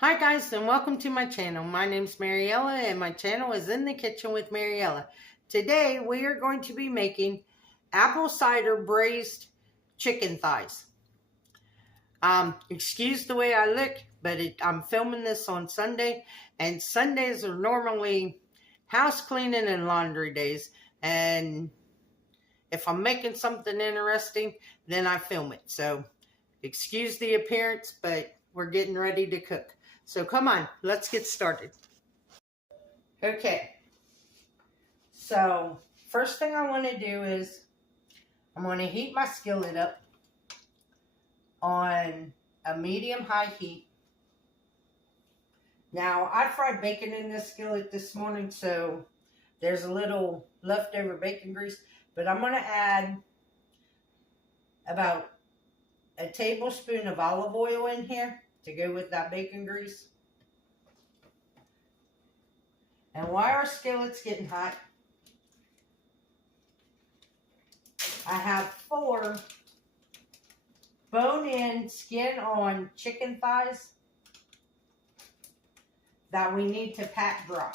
Hi guys, and welcome to my channel. My name's Mariella and my channel is In the Kitchen with Mariella. Today we are going to be making apple cider braised chicken thighs. Excuse the way I look, but I'm filming this on Sunday, and Sundays are normally house cleaning and laundry days, and if I'm making something interesting, then I film it. So excuse the appearance, but we're getting ready to cook. So come on, let's get started. Okay, so first thing I want to do is I'm going to heat my skillet up on a medium-high heat. Now, I fried bacon in this skillet this morning, so there's a little leftover bacon grease, but I'm going to add about a tablespoon of olive oil in here to go with that bacon grease. And while our skillet's getting hot, I have 4 bone-in, skin-on chicken thighs that we need to pat dry.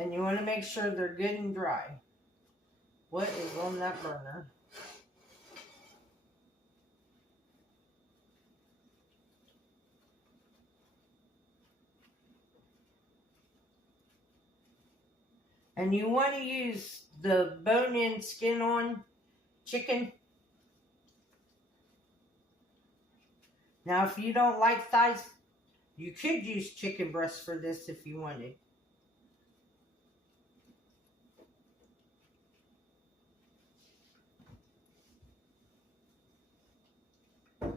And you want to make sure they're good and dry. What is on that burner? And you want to use the bone-in, skin-on chicken. Now, if you don't like thighs, you could use chicken breast for this if you wanted.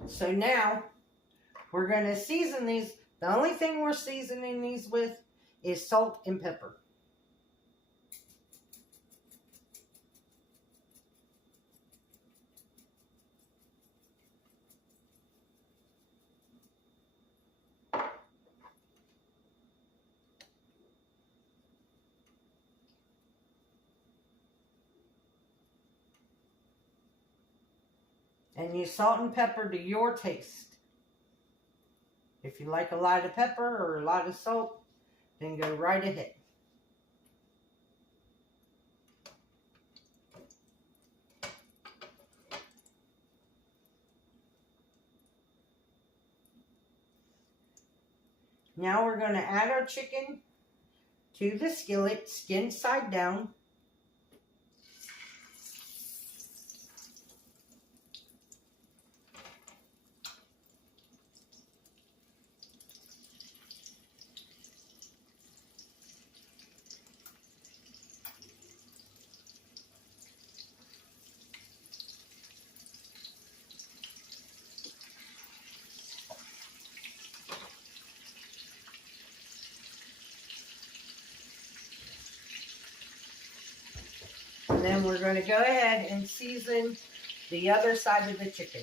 So now, we're going to season these. The only thing we're seasoning these with is salt and pepper. And use salt and pepper to your taste. If you like a lot of pepper or a lot of salt, then go right ahead. Now we're going to add our chicken to the skillet, skin side down. And then we're going to go ahead and season the other side of the chicken.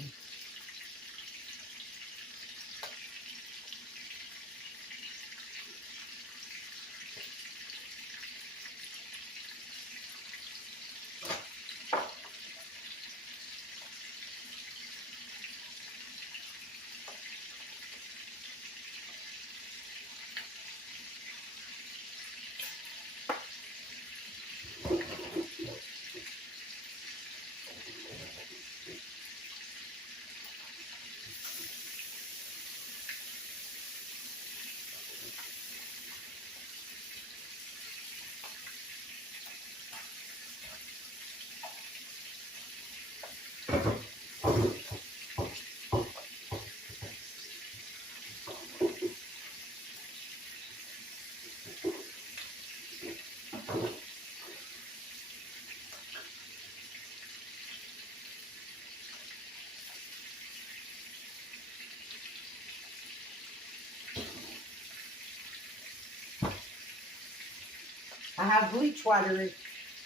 I have bleach water,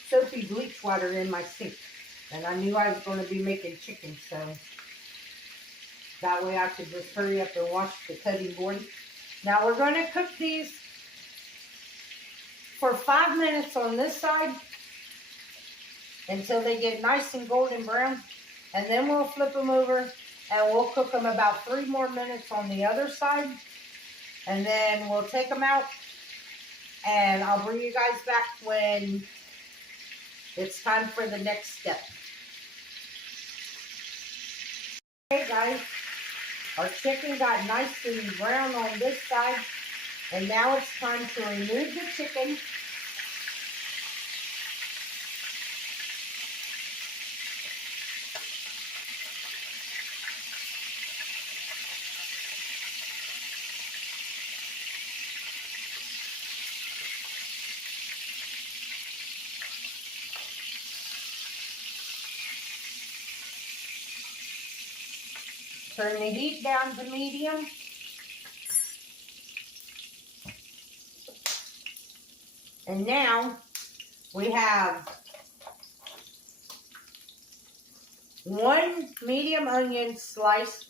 soapy bleach water in my sink. And I knew I was going to be making chicken, so That way I could just hurry up and wash the cutting board. Now we're going to cook these for 5 minutes on this side until they get nice and golden brown. And then we'll flip them over and we'll cook them about 3 more minutes on the other side. And then we'll take them out and I'll bring you guys back when it's time for the next step. Okay guys, our chicken got nice and brown on this side. And now it's time to remove the chicken. Turn the heat down to medium. And now we have 1 medium onion sliced.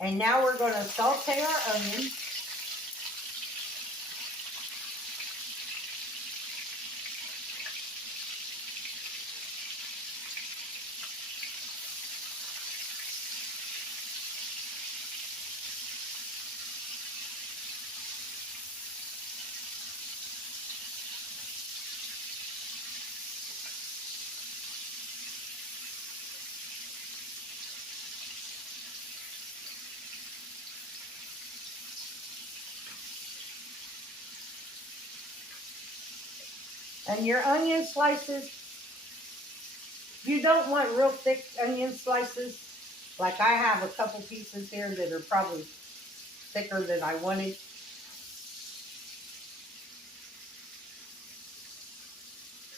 And now we're going to saute our onions. And your onion slices, if you don't want real thick onion slices, like I have a couple pieces here that are probably thicker than I wanted.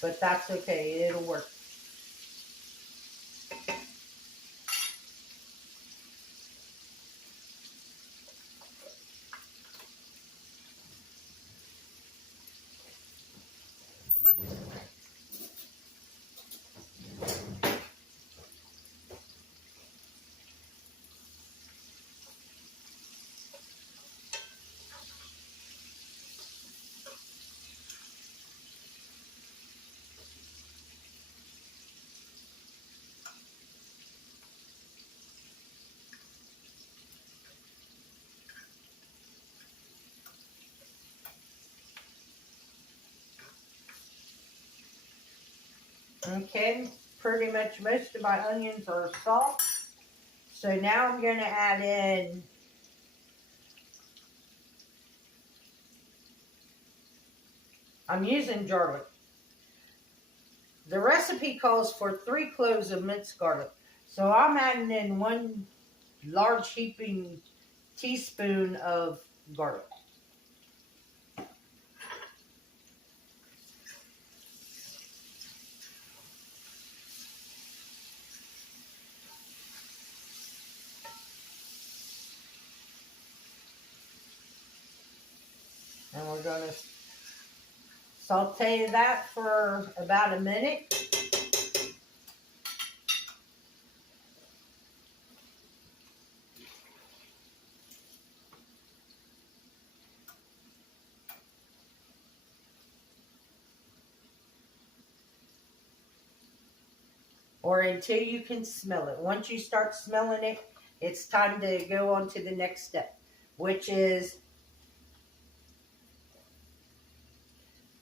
But that's okay, it'll work. Okay, pretty much most of my onions are soft. So now I'm going to add in I'm using garlic. The recipe calls for 3 cloves of minced garlic. So I'm adding in 1 large heaping teaspoon of garlic. And we're going to saute that for about a minute. Or until you can smell it. Once you start smelling it, it's time to go on to the next step, which is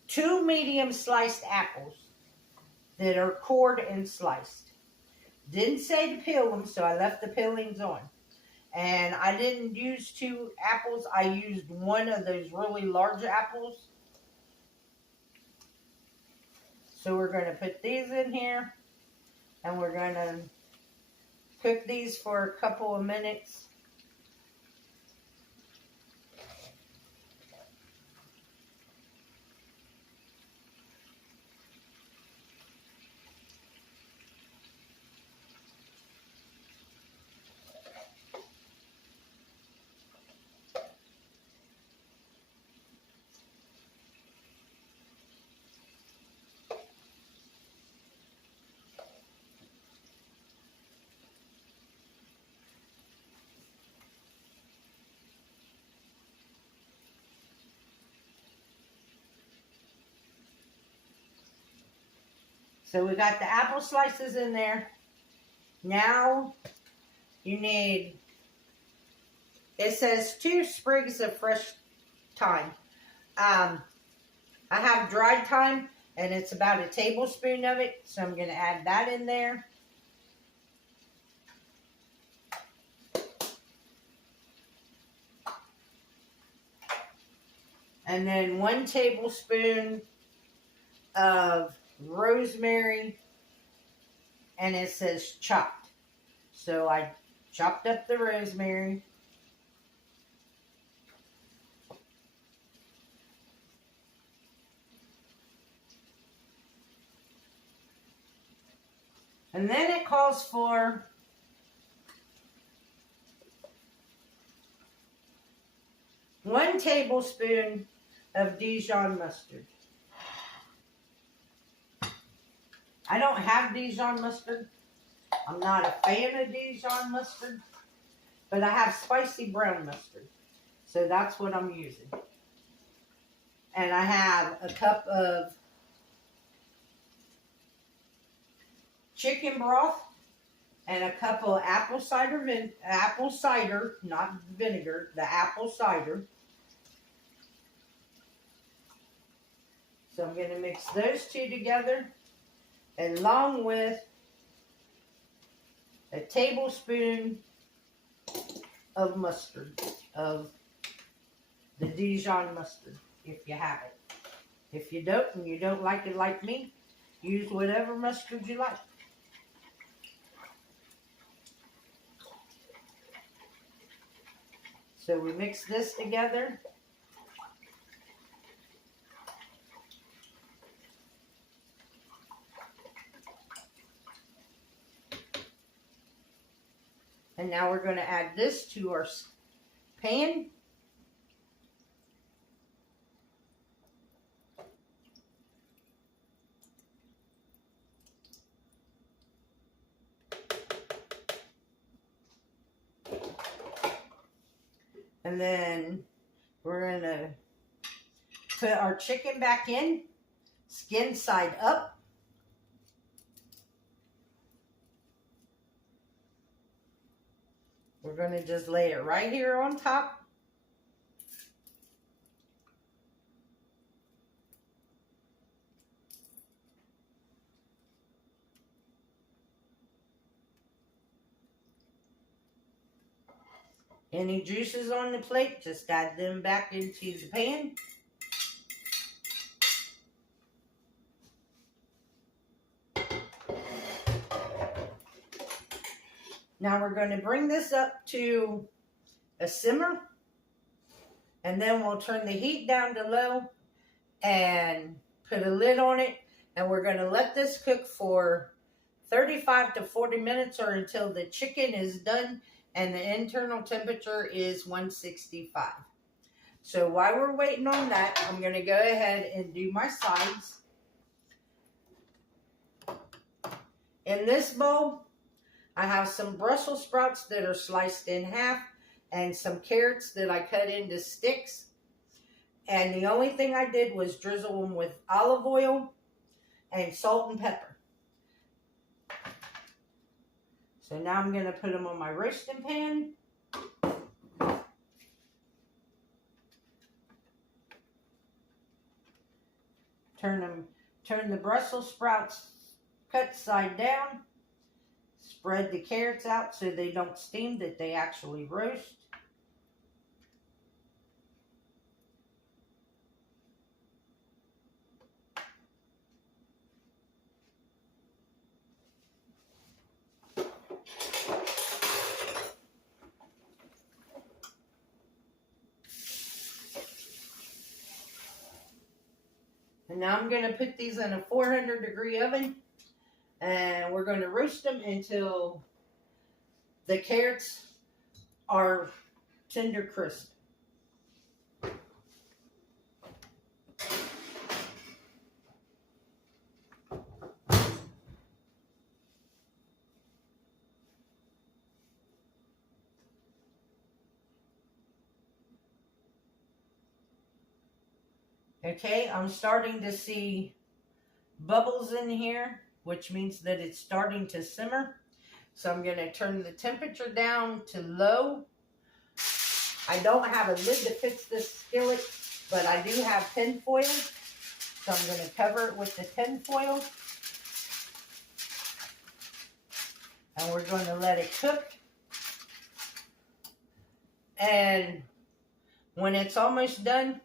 2 medium sliced apples that are cored and sliced. Didn't say to peel them, so I left the peelings on. And I didn't use 2 apples. I used 1 of those really large apples. So we're going to put these in here. And we're going to cook these for a couple of minutes. So we got the apple slices in there. Now you need, it says 2 sprigs of fresh thyme. I have dried thyme, and it's about a tablespoon of it, so I'm going to add that in there. And then 1 tablespoon of rosemary, and it says chopped. So I chopped up the rosemary. And then it calls for 1 tablespoon of Dijon mustard. I don't have Dijon mustard. I'm not a fan of Dijon mustard, but I have spicy brown mustard. So that's what I'm using. And I have a cup of chicken broth and a cup of apple cider, not vinegar, the apple cider. So I'm going to mix those 2 together, along with a tablespoon of mustard, of the Dijon mustard, if you have it. If you don't, and you don't like it like me, use whatever mustard you like. So we mix this together. And now we're going to add this to our pan. And then we're going to put our chicken back in, skin side up. We're going to just lay it right here on top. Any juices on the plate, just add them back into the pan. Now we're going to bring this up to a simmer, and then we'll turn the heat down to low and put a lid on it, and we're going to let this cook for 35 to 40 minutes or until the chicken is done and the internal temperature is 165. So while we're waiting on that, I'm going to go ahead and do my sides. In this bowl, I have some Brussels sprouts that are sliced in half and some carrots that I cut into sticks. And the only thing I did was drizzle them with olive oil and salt and pepper. So now I'm going to put them on my roasting pan. Turn the Brussels sprouts cut side down. Spread the carrots out so they don't steam, that they actually roast. And now I'm going to put these in a 400-degree oven. And we're going to roast them until the carrots are tender crisp. Okay, I'm starting to see bubbles in here. which means that it's starting to simmer. So I'm going to turn the temperature down to low. I don't have a lid to fix this skillet, but I do have tin foil. So I'm going to cover it with the tin foil. And we're going to let it cook. And when it's almost done,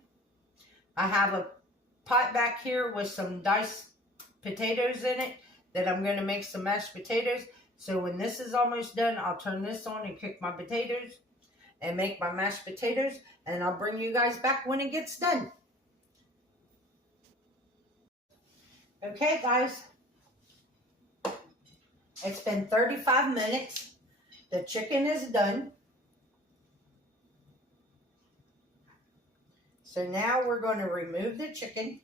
I have a pot back here with some diced potatoes in it that I'm going to make some mashed potatoes. So when this is almost done, I'll turn this on and cook my potatoes and make my mashed potatoes. And I'll bring you guys back when it gets done. Okay, guys. It's been 35 minutes. The chicken is done. So now we're going to remove the chicken.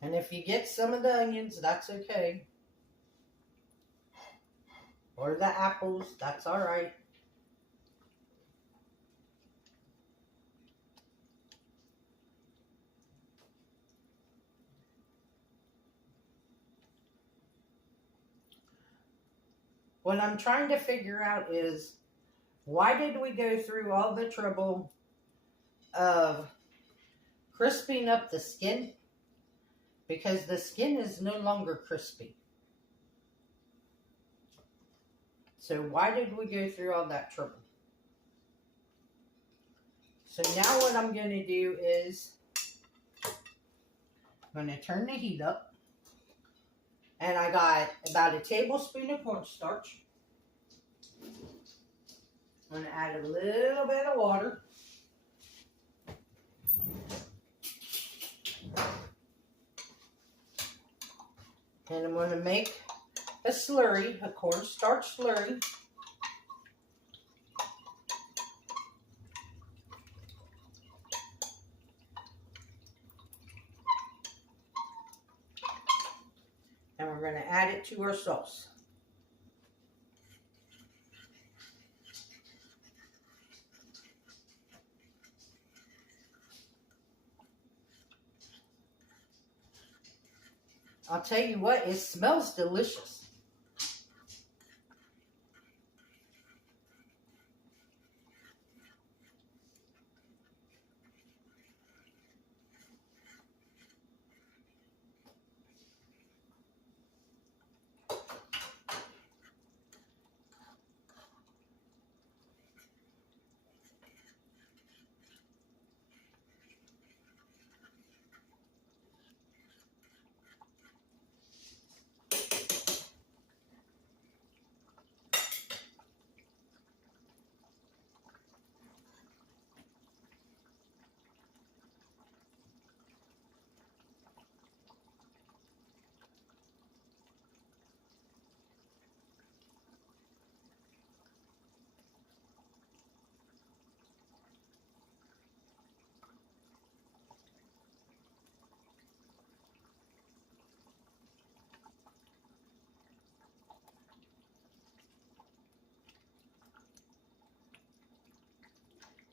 And if you get some of the onions, that's okay. Or the apples, that's all right. What I'm trying to figure out is, why did we go through all the trouble of crisping up the skin? Because the skin is no longer crispy. So why did we go through all that trouble? So now what I'm going to do is, I'm going to turn the heat up. And I got about a tablespoon of cornstarch. I'm going to add a little bit of water. And I'm going to make a slurry, a cornstarch slurry. And we're going to add it to our sauce. I'll tell you what, it smells delicious.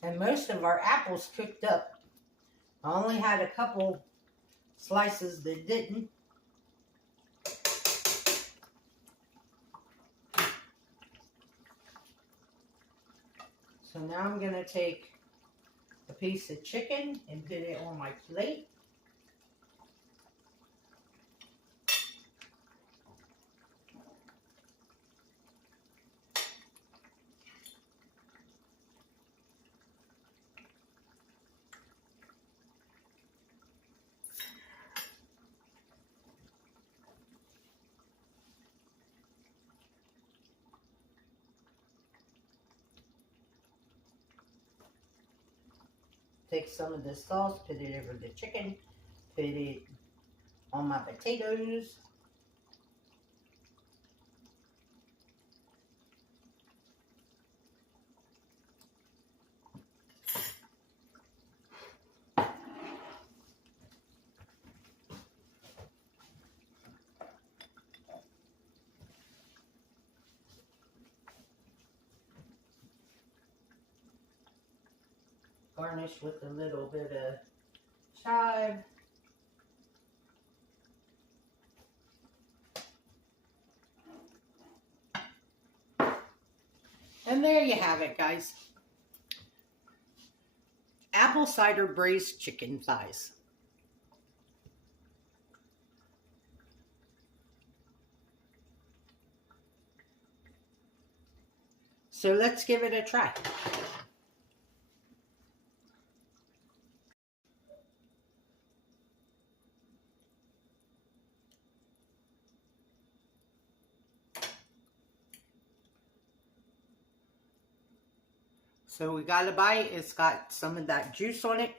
And most of our apples cooked up. I only had a couple slices that didn't. So now I'm going to take a piece of chicken and put it on my plate. Take some of this sauce, put it over the chicken, put it on my potatoes. Garnish with a little bit of chive. And there you have it, guys. Apple cider braised chicken thighs. So let's give it a try. So we got a bite. It's got some of that juice on it.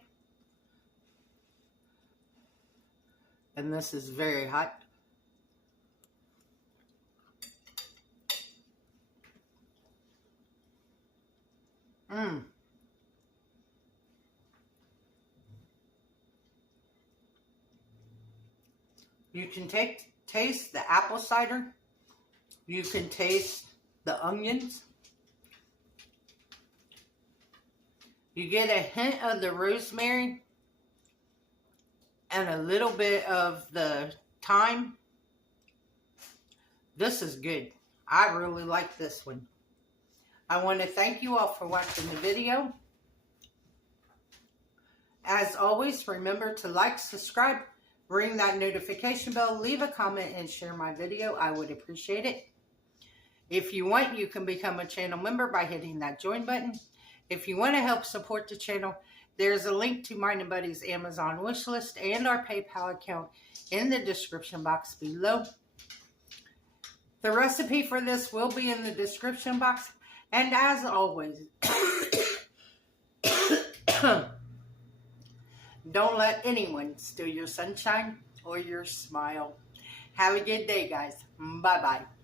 And this is very hot. You can taste the apple cider. You can taste the onions. You get a hint of the rosemary and a little bit of the thyme. This is good. I really like this one. I want to thank you all for watching the video. As always, remember to like, subscribe, ring that notification bell, leave a comment, and share my video. I would appreciate it. If you want, you can become a channel member by hitting that join button. If you want to help support the channel, there's a link to mine and Buddy's Amazon wish list and our PayPal account in the description box below. The recipe for this will be in the description box. And as always, don't let anyone steal your sunshine or your smile. Have a good day, guys. Bye-bye.